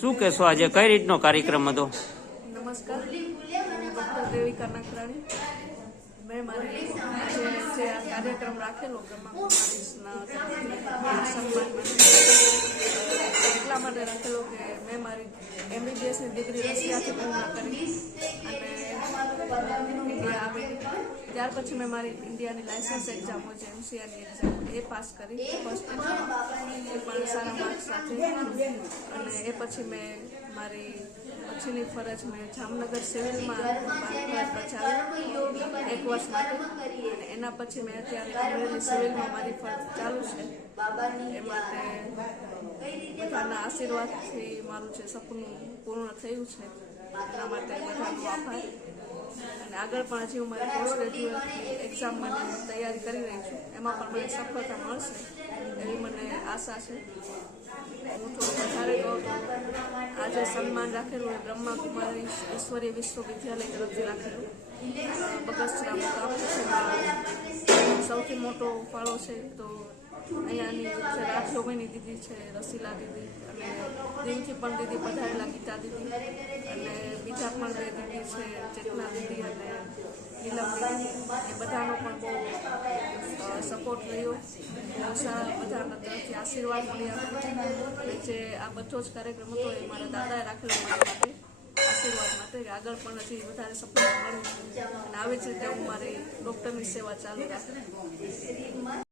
શું કહેશો આજે? કઈ રીતનો કાર્યક્રમ હતો? નમસ્કાર. મેં મારી જે કાર્યક્રમ રાખેલો એટલા માટે રાખેલો કે મેં મારી એમબીબીએસની ડિગ્રી રશિયાથી પૂર્ણ કરી. ત્યાર પછી મેં મારી ઇન્ડિયાની લાયસન્સ એક્ઝામો છે એમસીઆરની એક્ઝામ એ પાસ કરી ફર્સ્ટ એ પણ સારા માર્ક્સ સાથે. અને એ પછી મેં મારી પછીની ફરજ મેં જામનગર સિવિલમાં બચાવી એક વર્ષ માટે. અને એના પછી મેં અત્યારે અમરેલી સિવિલમાં મારી ફરજ ચાલુ છે. એ માટે બધાના આશીર્વાદથી મારું જે સપનું પૂર્ણ થયું છે એના માટે બધાનો આભાર. આગળ પણ હજી હું મારી પોસ્ટ ગ્રેજ્યુએટ એક્ઝામ માટે તૈયારી કરી રહી છું. એમાં પણ મને સફળતા મળશે એવી મને આશા છે. હું થોડું વધારે કહું તો આજે સન્માન રાખેલું એ બ્રહ્મા કુમારી ઈશ્વરીય વિશ્વવિદ્યાલય તરફથી રાખેલું. બગસરા મુકામ સૌથી મોટો ફાળો છે તો અહીંયાની છે રાજયોગીની દીદી છે, રસીલા દીદી અને દેવથી પણ દીદી પધારેલા ગીતા દીદી અને બીજા પણ બે દીદી છે, ચેતના દીદી અને નીલમ દીદી. એ બધાનો પણ બહુ સપોર્ટ રહ્યો. સારા બધાના તરફથી આશીર્વાદ મળ્યા. જે આ બધો જ કાર્યક્રમ હતો એ મારા દાદાએ રાખેલો મારા માટે આશીર્વાદ માટે આગળ પણ હજી વધારે સપોર્ટ મળે અને આવી જ રીતે હું મારી ડૉક્ટરની સેવા ચાલુ રાખું.